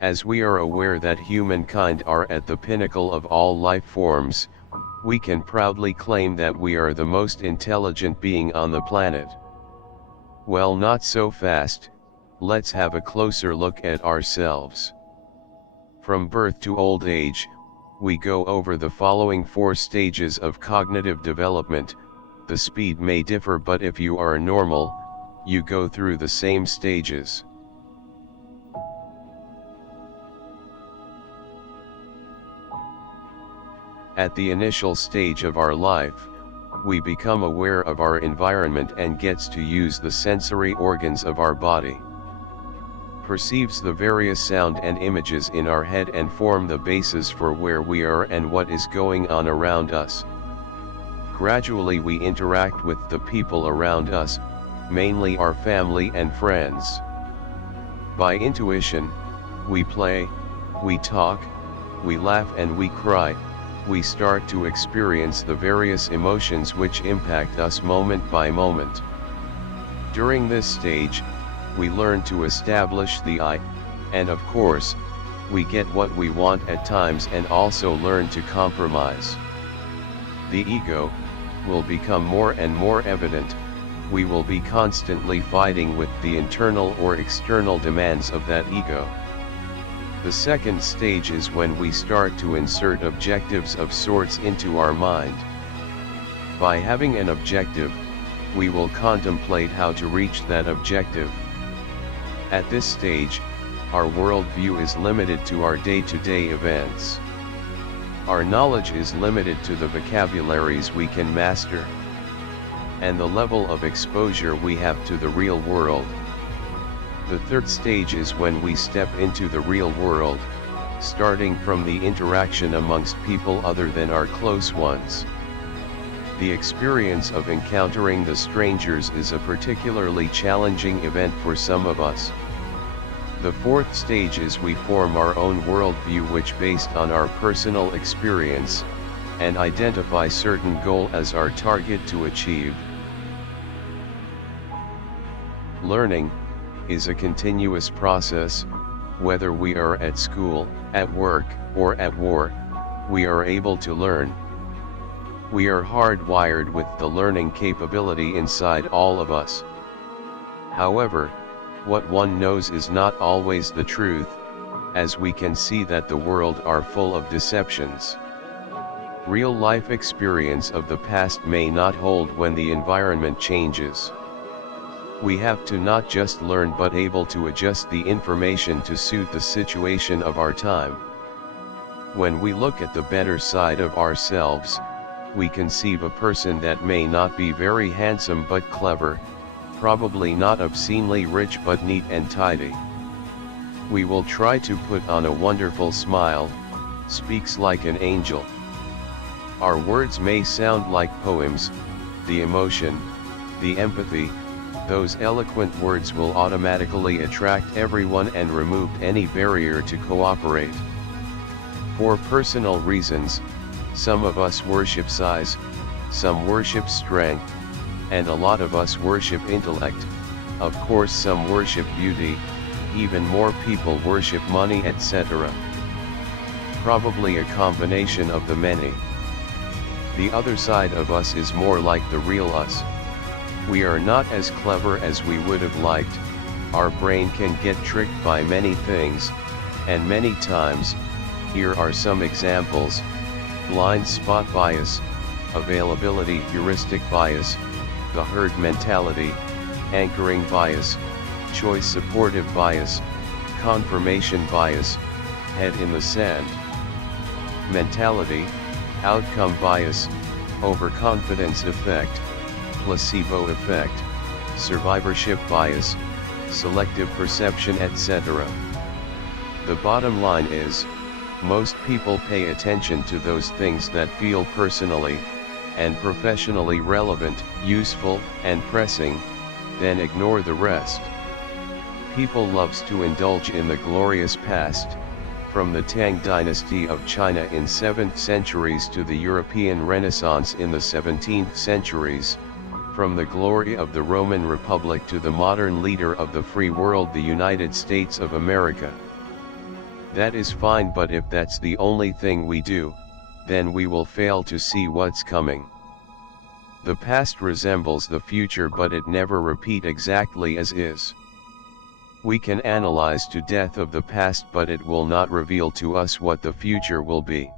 As we are aware that humankind are at the pinnacle of all life forms, we can proudly claim that we are the most intelligent being on the planet. Well, not so fast. Let's have a closer look at ourselves. From birth to old age, we go over the following 4 stages of cognitive development. The speed may differ, but if you are normal, you go through the same stages. At the initial stage of our life, we become aware of our environment and gets to use the sensory organs of our body. Perceives the various sound and images in our head and form the basis for where we are and what is going on around us. Gradually we interact with the people around us, mainly our family and friends. By intuition, we play, we talk, we laugh and we cry. We start to experience the various emotions which impact us moment by moment. During this stage, we learn to establish the I, and of course, we get what we want at times and also learn to compromise. The ego will become more and more evident. We will be constantly fighting with the internal or external demands of that ego. The second stage is when we start to insert objectives of sorts into our mind. By having an objective, we will contemplate how to reach that objective. At this stage, our worldview is limited to our day-to-day events. Our knowledge is limited to the vocabularies we can master, and the level of exposure we have to the real world. The third stage is when we step into the real world, starting from the interaction amongst people other than our close ones. The experience of encountering the strangers is a particularly challenging event for some of us. The fourth stage is we form our own worldview which based on our personal experience, and identify certain goal as our target to achieve. Learning is a continuous process. Whether we are at school, at work, or at war, we are able to learn. We are hardwired with the learning capability inside all of us. However, what one knows is not always the truth, as we can see that the world are full of deceptions. Real life experience of the past may not hold when the environment changes. We have to not just learn but able to adjust the information to suit the situation of our time. When we look at the better side of ourselves, we conceive a person that may not be very handsome but clever, probably not obscenely rich but neat and tidy. We will try to put on a wonderful smile, speaks like an angel. Our words may sound like poems, the emotion, the empathy, those eloquent words will automatically attract everyone and remove any barrier to cooperate. For personal reasons, some of us worship size, some worship strength, and a lot of us worship intellect. Of course some worship beauty, even more people worship money, etc. Probably a combination of the many. The other side of us is more like the real us. We are not as clever as we would have liked, our brain can get tricked by many things, and many times. Here are some examples: blind spot bias, availability heuristic bias, the herd mentality, anchoring bias, choice supportive bias, confirmation bias, head in the sand mentality, outcome bias, overconfidence effect, placebo effect, survivorship bias, selective perception, etc. The bottom line is, most people pay attention to those things that feel personally and professionally relevant, useful, and pressing, then ignore the rest. People loves to indulge in the glorious past, from the Tang dynasty of China in 7th centuries to the European Renaissance in the 17th centuries, from the glory of the Roman Republic to the modern leader of the free world, the United States of America. That is fine, but if that's the only thing we do, then we will fail to see what's coming. The past resembles the future, but it never repeats exactly as is. We can analyze to death of the past, but it will not reveal to us what the future will be.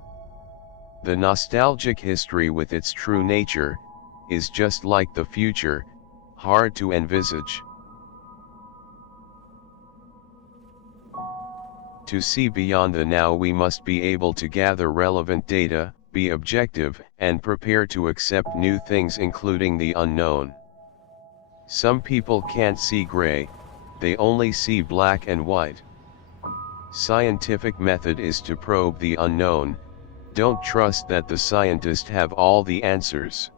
The nostalgic history with its true nature, is just like the future, hard to envisage. To see beyond the now, we must be able to gather relevant data, be objective, and prepare to accept new things, including the unknown. Some people can't see gray, they only see black and white. Scientific method is to probe the unknown. Don't trust that the scientists have all the answers.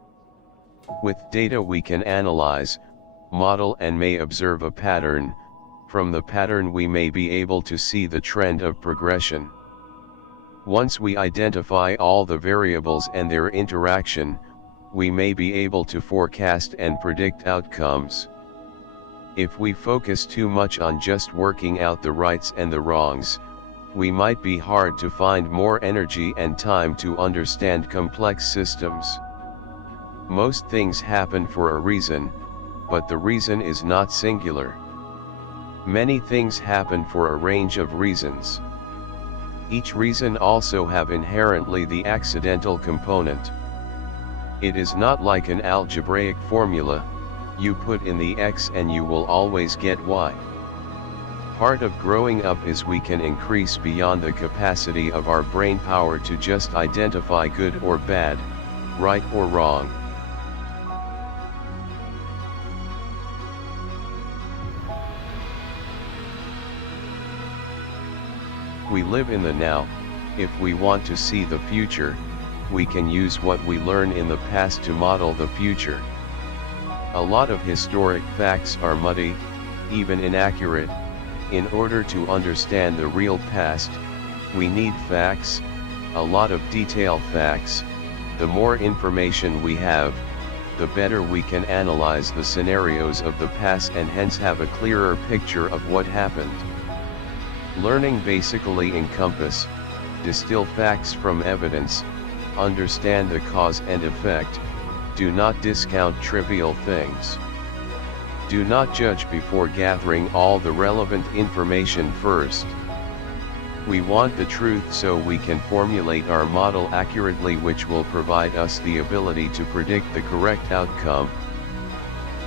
With data we can analyze, model, and may observe a pattern. From the pattern we may be able to see the trend of progression. Once we identify all the variables and their interaction, we may be able to forecast and predict outcomes. If we focus too much on just working out the rights and the wrongs, we might be hard to find more energy and time to understand complex systems. Most things happen for a reason, but the reason is not singular. Many things happen for a range of reasons. Each reason also have inherently the accidental component. It is not like an algebraic formula. You put in the x and you will always get y. Part of growing up is we can increase beyond the capacity of our brain power to just identify good or bad, right or wrong. We live in the now. If we want to see the future, we can use what we learn in the past to model the future. A lot of historic facts are muddy, even inaccurate. In order to understand the real past, we need facts, a lot of detailed facts. The more information we have, the better we can analyze the scenarios of the past and hence have a clearer picture of what happened. Learning basically encompass, distill facts from evidence, understand the cause and effect. Do not discount trivial things. Do not judge before gathering all the relevant information first. We want the truth so we can formulate our model accurately, which will provide us the ability to predict the correct outcome.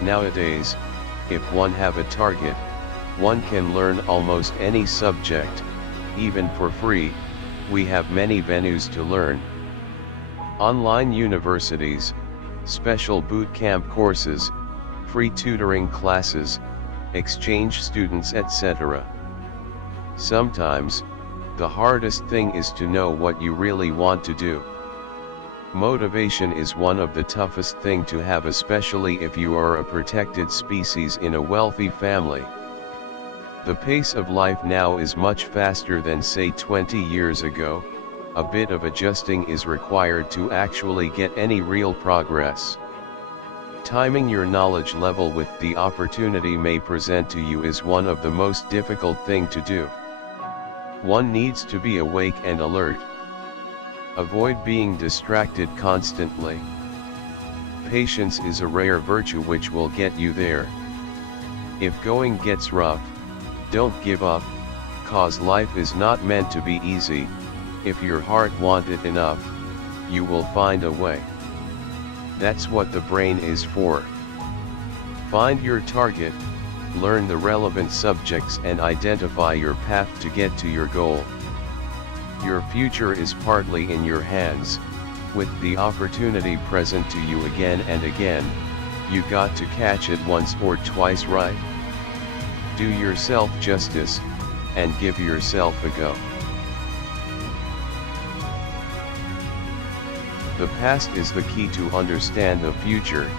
Nowadays, if one have a target, one can learn almost any subject, even for free. We have many venues to learn. Online universities, special boot camp courses, free tutoring classes, exchange students, etc. Sometimes, the hardest thing is to know what you really want to do. Motivation is one of the toughest thing to have, especially if you are a protected species in a wealthy family. The pace of life now is much faster than say 20 years ago. A bit of adjusting is required to actually get any real progress. Timing your knowledge level with the opportunity may present to you is one of the most difficult thing to do. One needs to be awake and alert. Avoid being distracted constantly. Patience is a rare virtue which will get you there. If going gets rough, don't give up, cause life is not meant to be easy. If your heart wants it enough, you will find a way. That's what the brain is for. Find your target, learn the relevant subjects and identify your path to get to your goal. Your future is partly in your hands. With the opportunity present to you again and again, you got to catch it once or twice right. Do yourself justice, and give yourself a go. The past is the key to understand the future.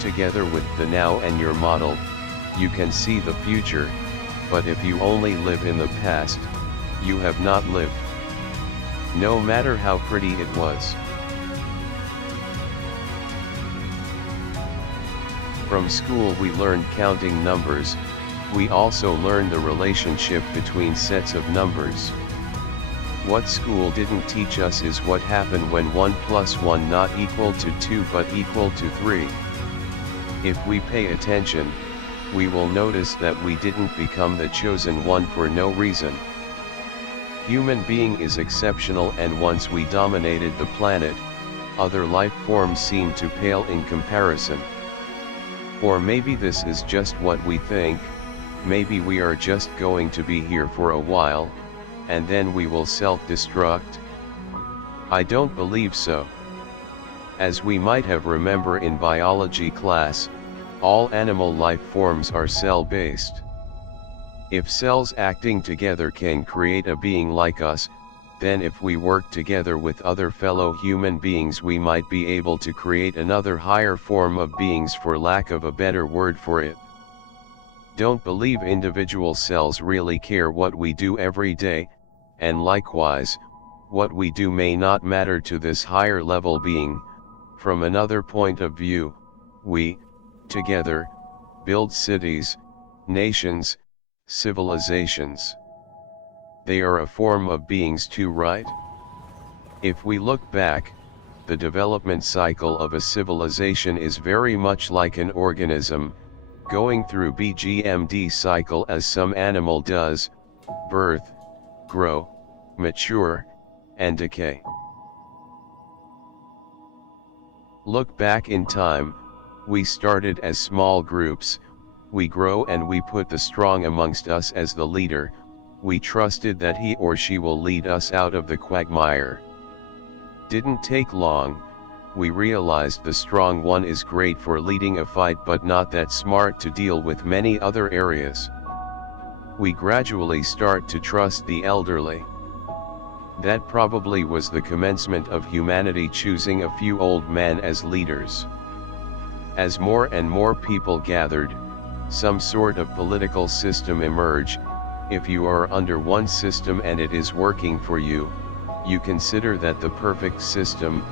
Together with the now and your model, you can see the future, but if you only live in the past, you have not lived. No matter how pretty it was. From school we learned counting numbers. We also learned the relationship between sets of numbers. What school didn't teach us is what happened when 1 plus 1 not equal to 2 but equal to 3. If we pay attention, we will notice that we didn't become the chosen one for no reason. Human being is exceptional, and once we dominated the planet, other life forms seem to pale in comparison. Or maybe this is just what we think, maybe we are just going to be here for a while, and then we will self-destruct. I don't believe so. As we might have remember in biology class, all animal life forms are cell-based. If cells acting together can create a being like us, then if we work together with other fellow human beings, we might be able to create another higher form of beings, for lack of a better word for it. Don't believe individual cells really care what we do every day, and likewise, what we do may not matter to this higher level being. From another point of view, we, together, build cities, nations, civilizations. They are a form of beings too, right? If we look back, the development cycle of a civilization is very much like an organism, going through BGMD cycle as some animal does: birth, grow, mature, and decay. Look back in time, we started as small groups, we grow and we put the strong amongst us as the leader, we trusted that he or she will lead us out of the quagmire. Didn't take long, we realized the strong one is great for leading a fight but not that smart to deal with many other areas. We gradually start to trust the elderly. That probably was the commencement of humanity choosing a few old men as leaders. As more and more people gathered, some sort of political system emerged. If you are under one system and it is working for you, you consider that the perfect system,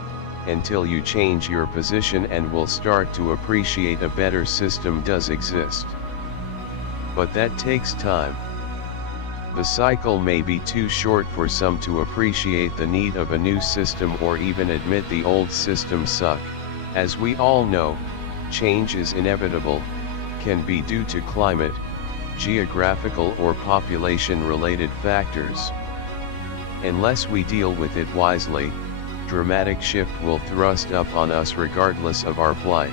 until you change your position and will start to appreciate a better system does exist. But that takes time. The cycle may be too short for some to appreciate the need of a new system or even admit the old system suck. As we all know, change is inevitable, can be due to climate, geographical or population-related factors. Unless we deal with it wisely, dramatic shift will thrust up on us regardless of our plight.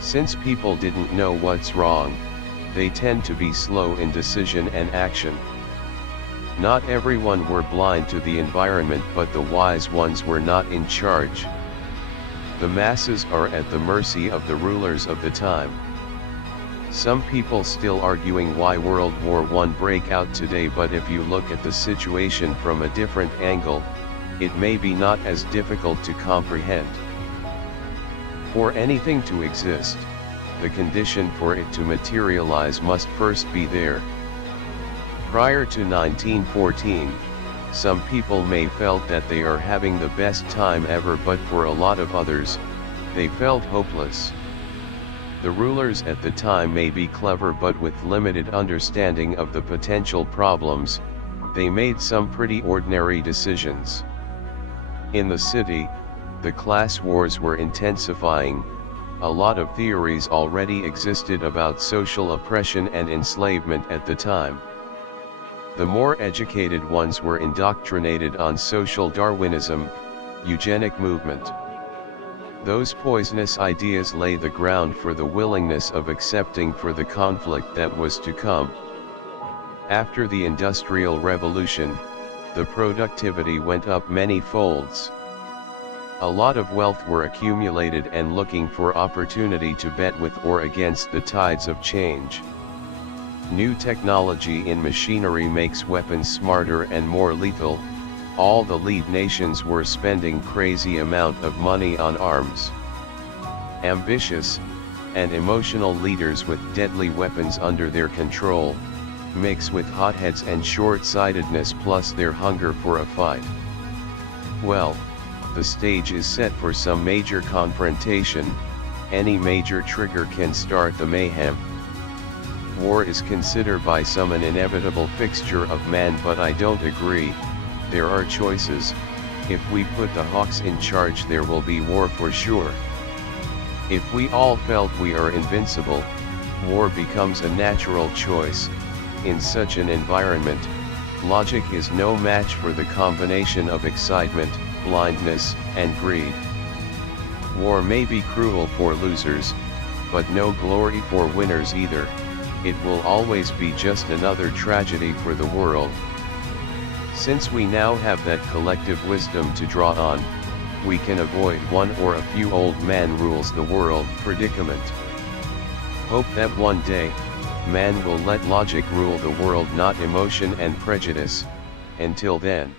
Since people didn't know what's wrong, they tend to be slow in decision and action. Not everyone were blind to the environment, but the wise ones were not in charge. The masses are at the mercy of the rulers of the time. Some people still arguing why World War I break out today, but if you look at the situation from a different angle, it may be not as difficult to comprehend. For anything to exist, the condition for it to materialize must first be there. Prior to 1914, some people may felt that they are having the best time ever, but for a lot of others, they felt hopeless. The rulers at the time may be clever, but with limited understanding of the potential problems, they made some pretty ordinary decisions. In the city, the class wars were intensifying. A lot of theories already existed about social oppression and enslavement at the time. The more educated ones were indoctrinated on social Darwinism, eugenic movement. Those poisonous ideas lay the ground for the willingness of accepting for the conflict that was to come. After the Industrial Revolution, the productivity went up many folds. A lot of wealth were accumulated and looking for opportunity to bet with or against the tides of change. New technology in machinery makes weapons smarter and more lethal. All the lead nations were spending crazy amount of money on arms. Ambitious and emotional leaders with deadly weapons under their control, mix with hotheads and short-sightedness plus their hunger for a fight. Well, the stage is set for some major confrontation. Any major trigger can start the mayhem. War is considered by some an inevitable fixture of man, but I don't agree. there are choices. If we put the hawks in charge, there will be war for sure. If we all felt we are invincible, war becomes a natural choice. In such an environment, logic is no match for the combination of excitement, blindness, and greed. War may be cruel for losers, but no glory for winners either. It will always be just another tragedy for the world. Since we now have that collective wisdom to draw on, we can avoid one or a few old man rules the world predicament. Hope that one day, man will let logic rule the world, not emotion and prejudice. Until then.